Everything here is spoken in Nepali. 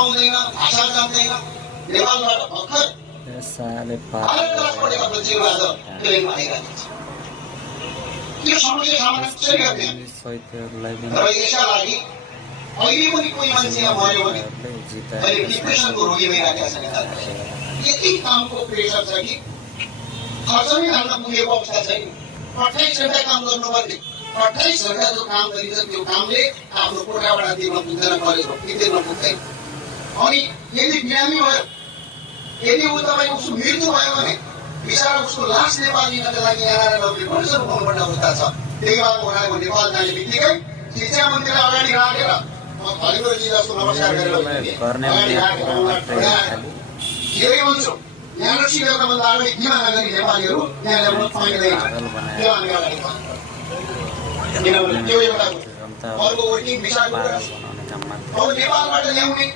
आउँदैन, भाषा जान्दैन, नेपालबाट भर्खर साले क्लास पढेका बच्चीहरू आज ट्रेनमा आइरहेका छन्। त्यो समस्या समाधान कसरी गर्ने? र यसका लागि अहिले पनि कोही मान्छे यहाँ मर्यो भने अहिले डिप्रेसनको रोगी भइरहेका छन्। यति कामको प्रेसर छ कि खर्च नै हाल्न पुगेको अवस्था छैन। 28 घण्टा काम गर्नुपर्ने, 28 घण्टा जो काम गरिन्छ त्यो कामले आफ्नो कोठाबाट तिर्न पुग्दैन, कलेजमा तिर्न पुग्दैन। अनि यदि बिरामी भयो, यदि ऊ तपाईँको उसको मृत्यु भयो भने बिचरा उसको लास नेपाल लिनको लागि यहाँ आएर पैसा उठाउनुपर्ने अवस्था छ। त्यही भएर उनीहरूको नेपाल जाने बित्तिकै शिक्षा मन्त्रीलाई अगाडि राखेर हरिगोजी जस्तो नमस्कार गरेर अगाडि राखेर के भन्छु, यहाँ सिकेको भन्दा अगाडि किन नगरी नेपालीहरू यहाँ ल्याउन पाइँदैन, त्यो हामी अगाडि किनभने त्यो एउटा अर्को वर्किङ भिसाको कुरा छ। अब नेपालबाट ल्याउने